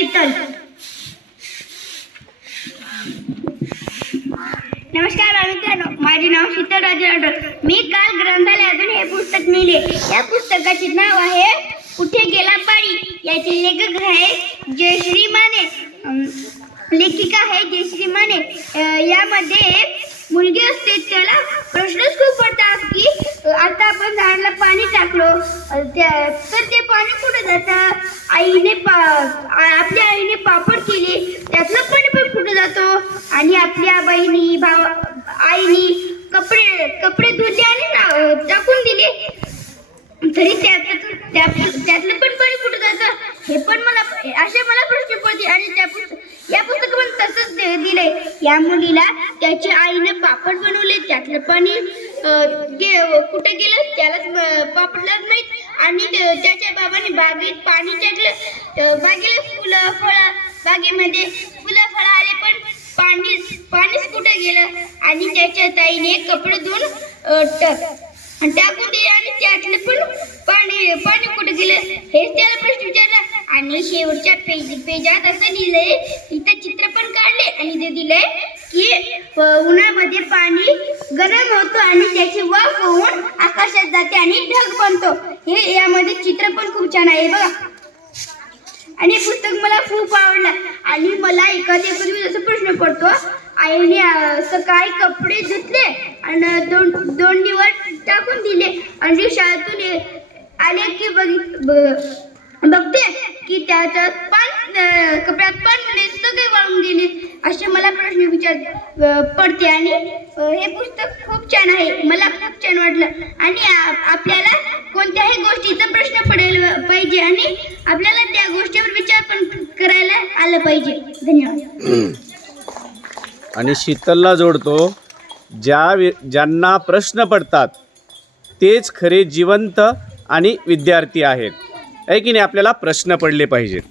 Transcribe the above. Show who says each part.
Speaker 1: शीतल नमस्कार मित्रांनो माझे नाव शीतल राजे मी काल ग्रंथालयातून हे पुस्तक नेले या पुस्तकाचे नाव आहे कुठे गेला पाळी याचे लेखक आहे जयश्री माने लेखिका आहे जयश्री माने यामध्ये मुलगी असते त्याला तर ते पाणी कुठे जातं? आईने पा आपल्या आईने पापड केले त्यातलं पाणी पण कुठे जातो? आणि आपल्या बहिणी भाव आईने कपडे कपडे धुतले आणि टाकून दिले. तरी त्यातलं त्यातलं पण पाणी कुठं जातं? हे पण मला असे मला प्रश्न पडते. आणि त्या पुस्तक या पुस्तकामध्ये तसंच दे- या मुलीला त्याच्या आईने पापड बनवले त्यातलं पाणी कुठं गेलं त्यालाच अं, पापडलाच आणि त्याच्या बाबाने बागेत पाणी टाकलं बागेला फुलं फळं बागेमध्ये फुलं फळं आले पण पाणी पाणीच कुठं गेलं? आणि त्याच्या ताईने कपडे धुवून आणि टाकून दिले आणि त्यातलं पण पाणी पाणी कुठे गेलं? हे त्याला प्रश्न विचारला. आणि शेवटच्या पेज पेजात असं लिहिलंय इथं चित्र पण काढले आणि ते दिलंय की उन्हामध्ये पाणी गरम होतो आणि त्याची वाफ होऊन आकाशात जाते आणि ढग बनतो. हे यामध्ये चित्र पण खूप छान आहे बघा. आणि पुस्तक मला खूप आवडलं. आणि मला एखाद्या एखादी असा प्रश्न पडतो आईने सकाळी कपडे धुतले आणि दोन दोन दिवस टाकून दिले आणि शाळेतून आले की बघ ब- बघते की त्याच्यात पान कपड्यात पान म्हणजे सगळे वाळून गेले. असे मला प्रश्न विचार पडते. आणि हे पुस्तक खूप छान आहे. मला खूप छान वाटलं. आणि आपल्याला कोणत्याही गोष्टीचा प्रश्न पडेल पाहिजे. आणि आपल्याला त्या गोष्टीवर विचार पण करायला आलं पाहिजे. धन्यवाद.
Speaker 2: आणि शीतलला जोडतो ज्या ज्यांना प्रश्न पडतात तेच खरे जिवंत आणि विद्यार्थी आहेत. आहे की नाही? आपल्याला प्रश्न पडले पाहिजेत.